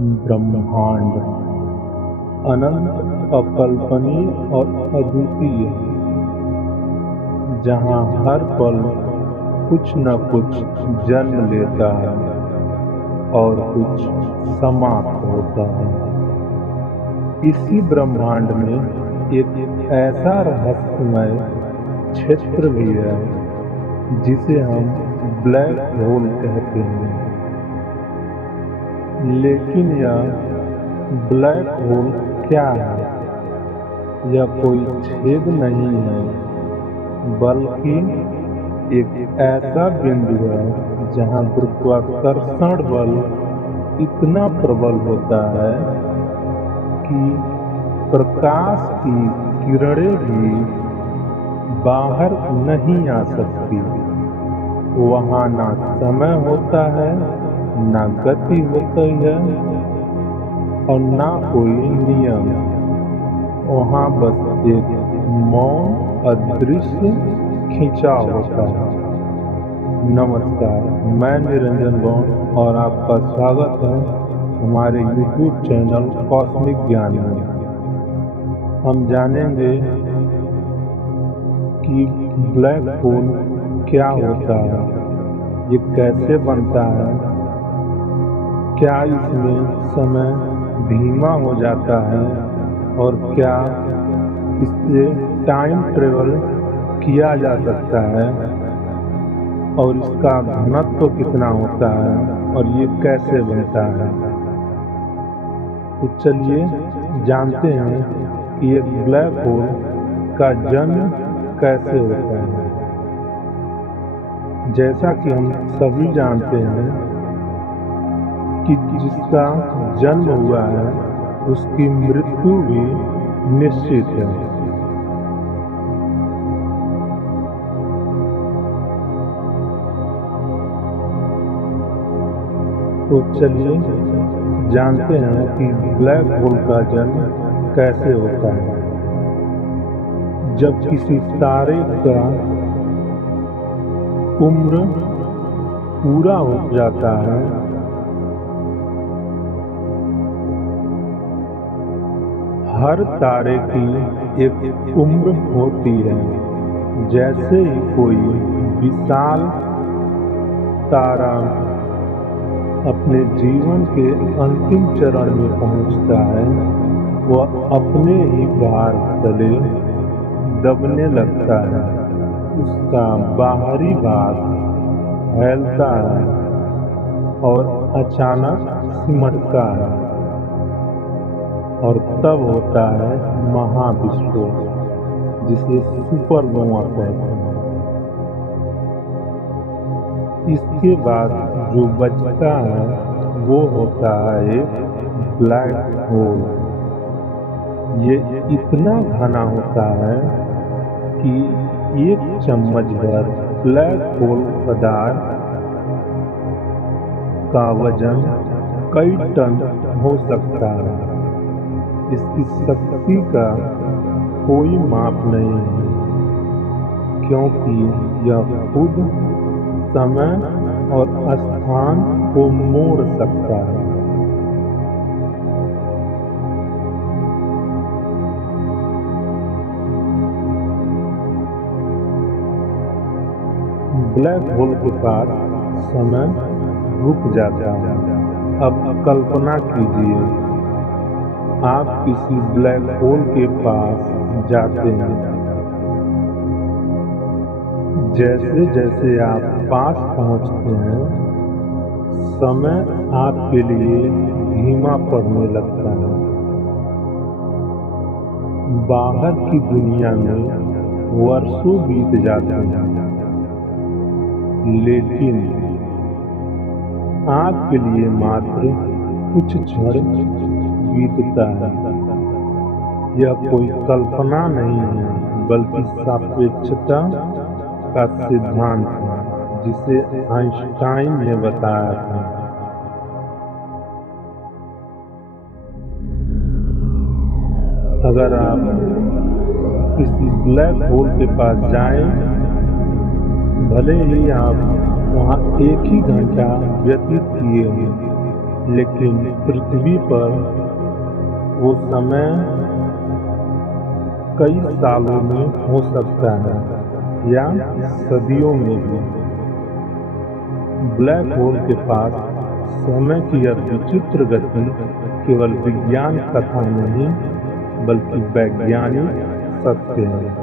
ब्रह्मांड अनंत, अकल्पनीय और अद्वितीय, जहाँ हर पल कुछ न कुछ जन्म लेता है और कुछ समाप्त होता है। इसी ब्रह्मांड में एक ऐसा रहस्यमय क्षेत्र भी है जिसे हम ब्लैक होल कहते हैं। लेकिन यह ब्लैक होल क्या है? यह कोई छेद नहीं है, बल्कि एक ऐसा बिंदु है जहाँ गुरुत्वाकर्षण बल इतना प्रबल होता है कि प्रकाश की किरणें भी बाहर नहीं आ सकती। वहाँ ना समय होता है, ना गति होती है और ना कोई नियम। वहाँ बस एक मौन अदृश्य खिंचाव होता है। नमस्कार, मैं निरंजन गौड़ और आपका स्वागत है हमारे YouTube चैनल कॉस्मिक ज्ञान में। हम जानेंगे कि ब्लैक होल क्या होता है, ये कैसे बनता है, क्या इसमें समय धीमा हो जाता है और क्या इससे टाइम ट्रेवल किया जा सकता है और इसका घनत्व कितना होता है और ये कैसे बनता है। तो चलिए जानते हैं कि एक ब्लैक होल का जन्म कैसे होता है। जैसा कि हम सभी जानते हैं कि जिसका जन्म हुआ है उसकी मृत्यु भी निश्चित है। तो चलिए जानते हैं कि ब्लैक होल का जन्म कैसे होता है। जब किसी तारे का उम्र पूरा हो जाता है, हर तारे की एक उम्र होती है। जैसे ही कोई विशाल तारा अपने जीवन के अंतिम चरण में पहुंचता है, वह अपने ही भार तले दबने लगता है। उसका बाहरी भाग फैलता है और अचानक सिमटता है और तब होता है महाविस्फोट, जिसे सुपरनोवा कहते हैं। इसके बाद जो बचता है वो होता है एक ब्लैक होल। ये इतना घना होता है कि एक चम्मच भर ब्लैक होल पदार्थ का वजन कई टन हो सकता है। इसकी शक्ति का कोई माप नहीं है, क्योंकि यह खुद समय और स्थान को मोड़ सकता है। ब्लैक होल के पास समय रुक जाता है। अब कल्पना कीजिए, आप किसी ब्लैक होल के पास जाते हैं। जैसे जैसे आप पास पहुंचते हैं, समय आपके लिए धीमा पड़ने लगता है। बाहर की दुनिया में वर्षों बीत जाते हैं, लेकिन आपके लिए मात्र कुछ क्षण बीतता है। यह कोई कल्पना नहीं है, बल्कि सापेक्षता का सिद्धांत है, जिसे आइंस्टाइन ने बताया था। अगर आप किसी ब्लैक होल के पास जाएं, भले ही आप वहाँ एक ही घंटा व्यतीत किए हों, लेकिन पृथ्वी पर वो समय कई सालों में हो सकता है या सदियों में भी। ब्लैक होल के पास समय की यह विचित्र गति केवल विज्ञान कथा नहीं बल्कि वैज्ञानिक सत्य है।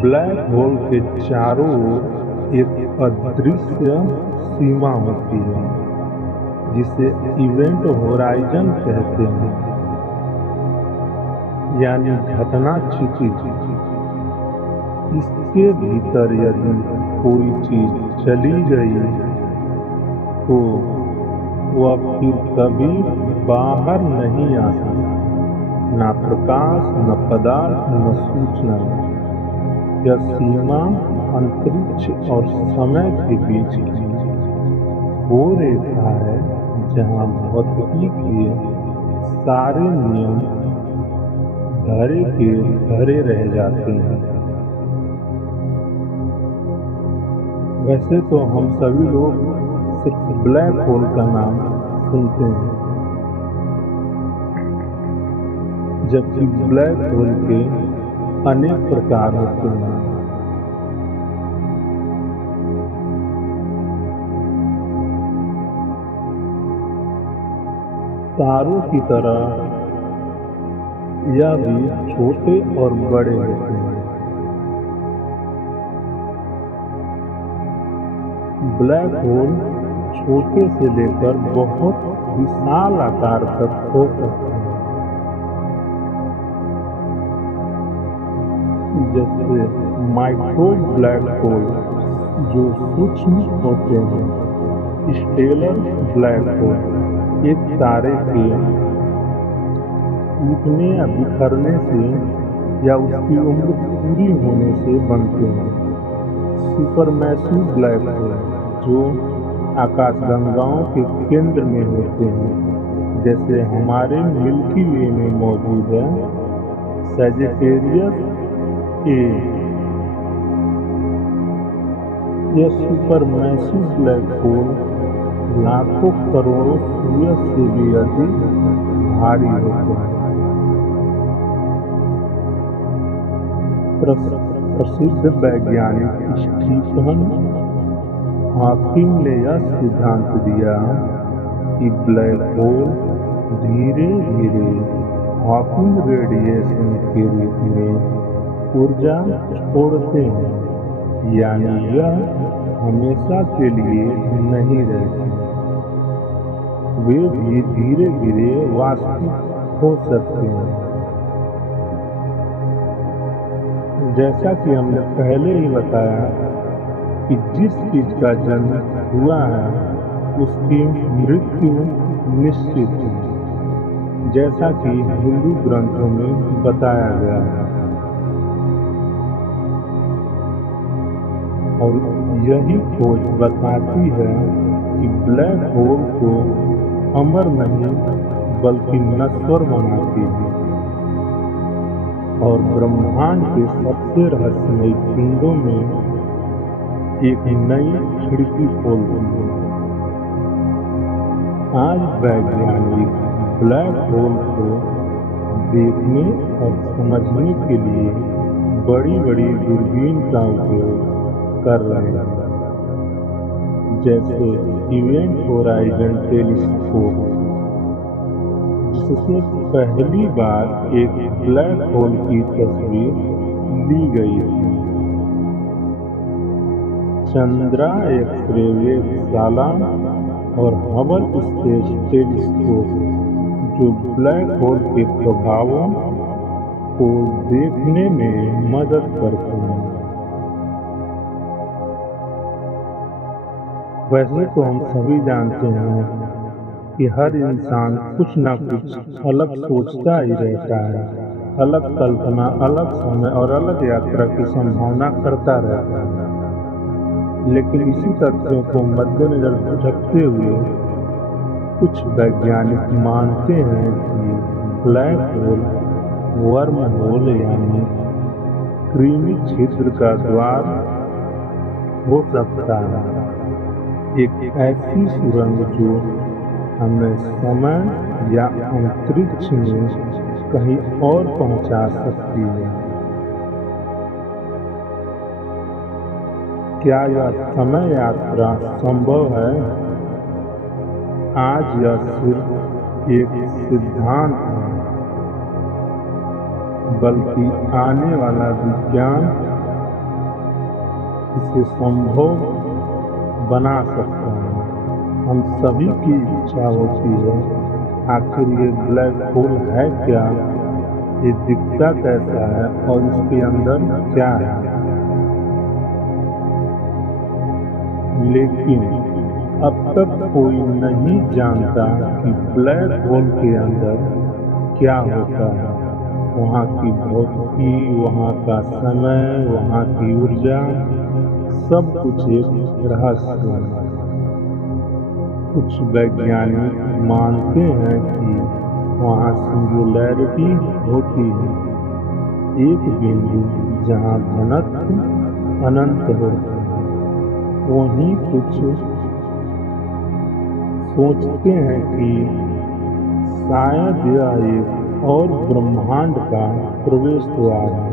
ब्लैक होल के चारों ओर एक अदृश्य सीमा होती है जिसे इवेंट होराइजन कहते हैं, यानी घटना क्षितिज। इसके भीतर यदि कोई चीज चली गई तो वह फिर कभी बाहर नहीं आ सकती, न प्रकाश, न पदार्थ, न सूचना। यह सीमा अंतरिक्ष और समय के बीच की वो रेखा है जहाँ भौतिकी के सारे नियम धरे के धरे रह जाते हैं। वैसे तो हम सभी लोग सिर्फ ब्लैक होल का नाम सुनते हैं, जबकि ब्लैक होल के अनेक प्रकार होते हैं। तारों की तरह यह भी छोटे और बड़े होते हैं। ब्लैक होल छोटे से लेकर बहुत विशाल आकार तक हो सकते हैं, जैसे माइक्रो ब्लैक होल जो सूक्ष्म होते हैं। स्टेलर ब्लैक होल एक तारे के टूटने या बिखरने से या उसकी उम्र पूरी होने से बनते हैं। सुपरमैसिव ब्लैक होल जो आकाशगंगाओं के केंद्र में होते हैं, जैसे हमारे मिल्की वे में मौजूद है सैजिटेरियस ए। यह सुपरमैसिव ब्लैक होल लाखों करोड़ों सूर्य से भी अधिक भारी होते हैं। प्रसिद्ध वैज्ञानिक स्टीफन हॉकिंग ने यह सिद्धांत दिया कि ब्लैक होल धीरे धीरे हॉकिंग रेडिएशन के रूप में ऊर्जा छोड़ते हैं, यानी यह हमेशा के लिए नहीं रहते। वे भी धीरे धीरे वास्तविक हो सकते हैं। जैसा कि हमने पहले ही बताया कि जिस चीज का जन्म हुआ है उसकी मृत्यु निश्चित है, जैसा कि हिंदू ग्रंथों में बताया गया है। और यही खोज बताती है कि ब्लैक होल को अमर नहीं बल्कि नश्वर बनाती है और ब्रह्मांड के सबसे रहस्यमयी पिंडों में एक नई खिड़की खोलती है। आज वैज्ञानिक ब्लैक होल को देखने और समझने के लिए बड़ी बड़ी दूरबीन का उपयोग कर रहे हैं, जैसे इवेंट होराइजन टेलीस्कोप, जिससे पहली बार एक ब्लैक होल की तस्वीर ली गई थी। चंद्रा एक्स-रे वेधशाला और हबल स्पेस टेलीस्कोप जो ब्लैक होल के प्रभावों को देखने में मदद करते हैं। वैसे तो हम सभी जानते हैं कि हर इंसान कुछ न कुछ अलग सोचता ही रहता है, अलग कल्पना, अलग समय और अलग यात्रा की संभावना करता रहता है। लेकिन इसी तथ्यों को मद्देनजर रखते हुए कुछ वैज्ञानिक मानते हैं कि ब्लैक होल वर्म होल यानी कृमि छिद्र का द्वार हो सकता है, एक ऐसी सुरंग जो हमें समय या अंतरिक्ष में कहीं और पहुंचा सकती है। क्या यह समय यात्रा संभव है? आज यह सिर्फ एक सिद्धांत है, बल्कि आने वाला विज्ञान इसे संभव बना सकता है। हम सभी की इच्छा होती है, आखिर ये ब्लैक होल है क्या, ये दिखता कैसा है और इसके अंदर क्या है। लेकिन अब तक कोई नहीं जानता कि ब्लैक होल के अंदर क्या होता है। वहाँ की भौतिकी, वहाँ का समय, वहाँ की ऊर्जा, सब कुछ एक रहस्य है। कुछ वैज्ञानिक मानते हैं कि वहाँ सिंगुलैरिटी होती है, एक बिंदु जहाँ घनत्व अनंत होता है। वहीं कुछ सोचते हैं कि शायद यह एक और ब्रह्मांड का प्रवेश द्वार है।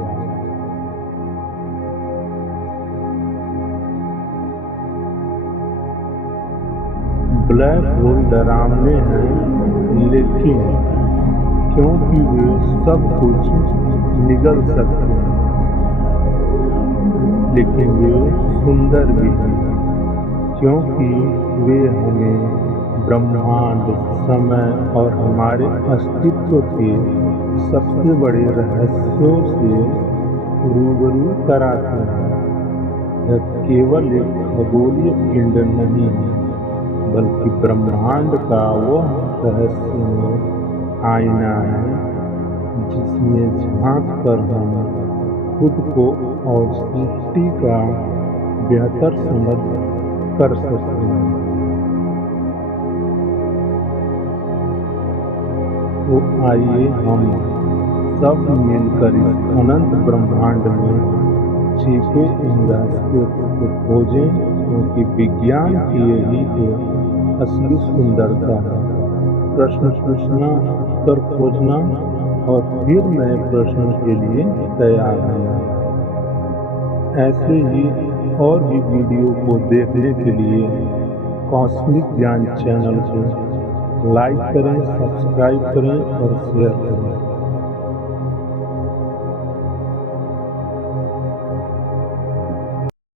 ब्लैक होल डरावने हैं, लेकिन क्योंकि वे सब कुछ निगल सकते हैं, लेकिन वे सुंदर भी हैं, क्योंकि वे हमें ब्रह्मांड, समय और हमारे अस्तित्व के सबसे बड़े रहस्यों से रूबरू कराते हैं। यह केवल एक खगोलीय पिंड नहीं है, बल्कि ब्रह्मांड का वह रहस्यमय आईना है, जिसमें झांक कर हम खुद को और सृष्टि का बेहतर समझ कर सकते हैं। तो आइए हम सब मिलकर इस अनंत ब्रह्मांड में छिपे इन रहस्यों को खोजें, क्योंकि विज्ञान की यही तो असली सुंदरता है। प्रश्न पूछना, उत्तर खोजना और फिर नए प्रश्न के लिए तैयार रहना। ऐसे ही और भी वीडियो को देखने के लिए कॉस्मिक ज्ञान चैनल को लाइक करें, सब्सक्राइब करें और शेयर करें।